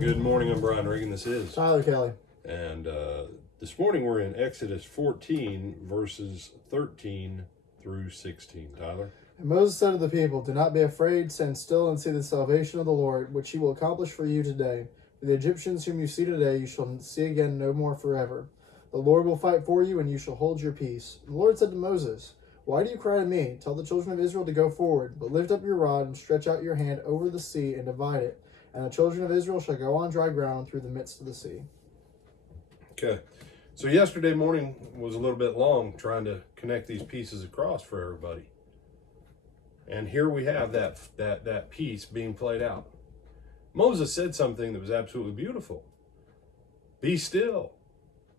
Good morning, I'm Brian Reagan. This is Tyler Kelly. And this morning we're in Exodus 14, verses 13 through 16. Tyler? And Moses said to the people, "Do not be afraid, stand still and see the salvation of the Lord, which he will accomplish for you today. For the Egyptians whom you see today, you shall see again no more forever. The Lord will fight for you, and you shall hold your peace." And the Lord said to Moses, "Why do you cry to me? Tell the children of Israel to go forward, but lift up your rod and stretch out your hand over the sea and divide it. And the children of Israel shall go on dry ground through the midst of the sea." Okay. So yesterday morning was a little bit long trying to connect these pieces across for everybody. And here we have that piece being played out. Moses said something that was absolutely beautiful. Be still.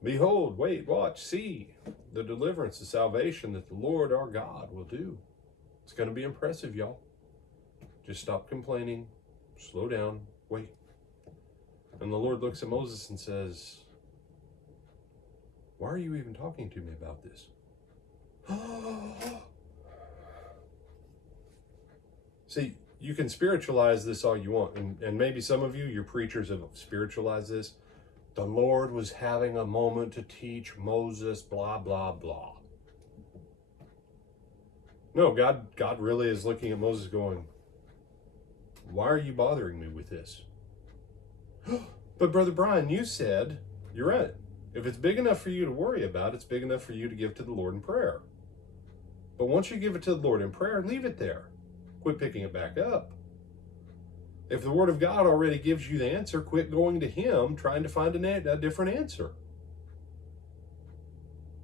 Behold, wait, watch, see the deliverance, the salvation that the Lord our God will do. It's going to be impressive, y'all. Just stop complaining, slow down, wait. And the Lord looks at Moses and says, "Why are you even talking to me about this?" See, you can spiritualize this all you want, and maybe some of you, your preachers have spiritualized this. The Lord was having a moment to teach Moses, blah, blah, blah. No, God really is looking at Moses going, "Why are you bothering me with this?" "But Brother Brian, you said," "You're right. If it's big enough for you to worry about, it's big enough for you to give to the Lord in prayer. But once you give it to the Lord in prayer, leave it there. Quit picking it back up. If the Word of God already gives you the answer, quit going to Him trying to find a different answer.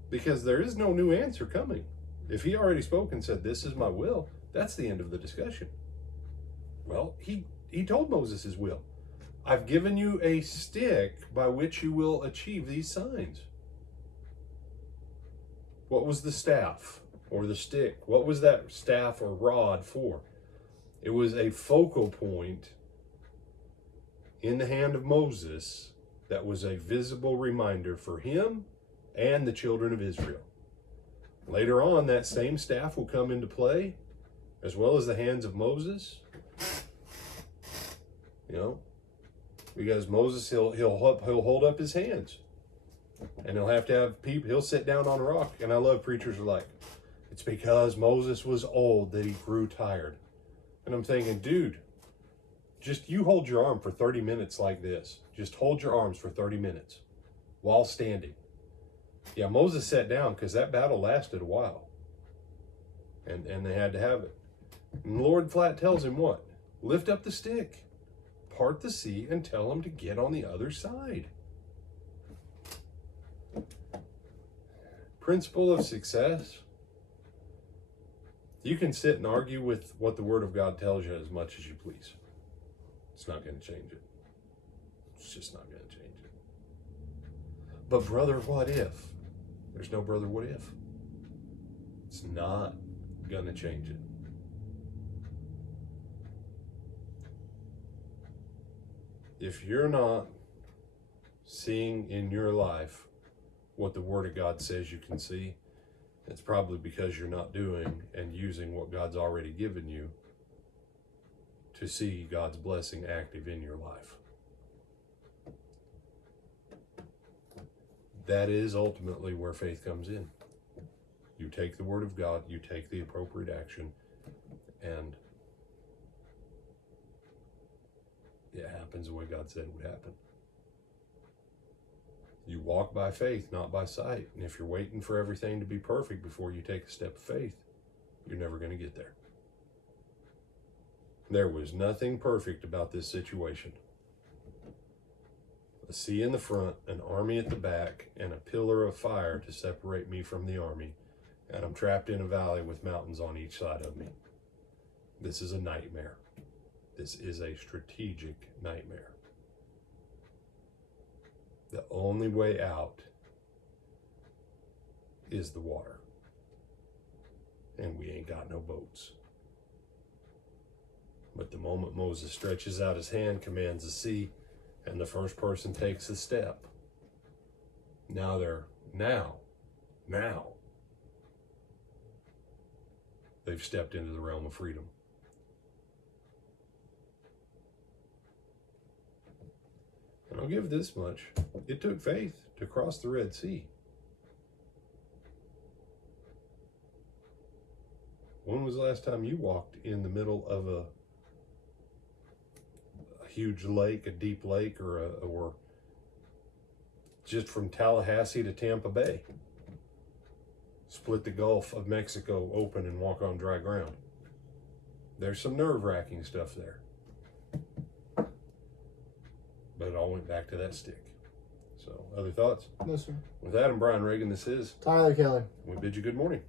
Because there is no new answer coming. If He already spoke and said, 'This is my will,' that's the end of the discussion." Well, he told Moses his will. "I've given you a stick by which you will achieve these signs." What was the staff or the stick? What was that staff or rod for? It was a focal point in the hand of Moses that was a visible reminder for him and the children of Israel. Later on, that same staff will come into play, as well as the hands of Moses. Because Moses, he'll hold up his hands, and he'll have to have people. He'll sit down on a rock, and I love preachers are like, "It's because Moses was old that he grew tired." And I'm thinking, dude, just you hold your arm for 30 minutes like this. Just hold your arms for 30 minutes while standing. Yeah, Moses sat down because that battle lasted a while, and they had to have it. And the Lord flat tells him what? Lift up the stick, part the sea, and tell him to get on the other side. Principle of success. You can sit and argue with what the Word of God tells you as much as you please. It's not going to change it. It's just not going to change it. But brother, what if? There's no brother, what if? It's not going to change it. If you're not seeing in your life what the Word of God says you can see, it's probably because you're not doing and using what God's already given you to see God's blessing active in your life. That is ultimately where faith comes in. You take the Word of God, you take the appropriate action, and it happens the way God said it would happen. You walk by faith, not by sight. And if you're waiting for everything to be perfect before you take a step of faith, you're never going to get there. There was nothing perfect about this situation. A sea in the front, an army at the back, and a pillar of fire to separate me from the army. And I'm trapped in a valley with mountains on each side of me. This is a nightmare. This is a strategic nightmare. The only way out is the water. And we ain't got no boats. But the moment Moses stretches out his hand, commands the sea, and the first person takes a step, now they've stepped into the realm of freedom. I'll give this much. It took faith to cross the Red Sea. When was the last time you walked in the middle of a huge lake, a deep lake, or just from Tallahassee to Tampa Bay? Split the Gulf of Mexico open and walk on dry ground. There's some nerve-wracking stuff there. But it all went back to that stick. So, other thoughts? No, sir. With that, I'm Brian Reagan. This is Tyler Kelly. We bid you good morning.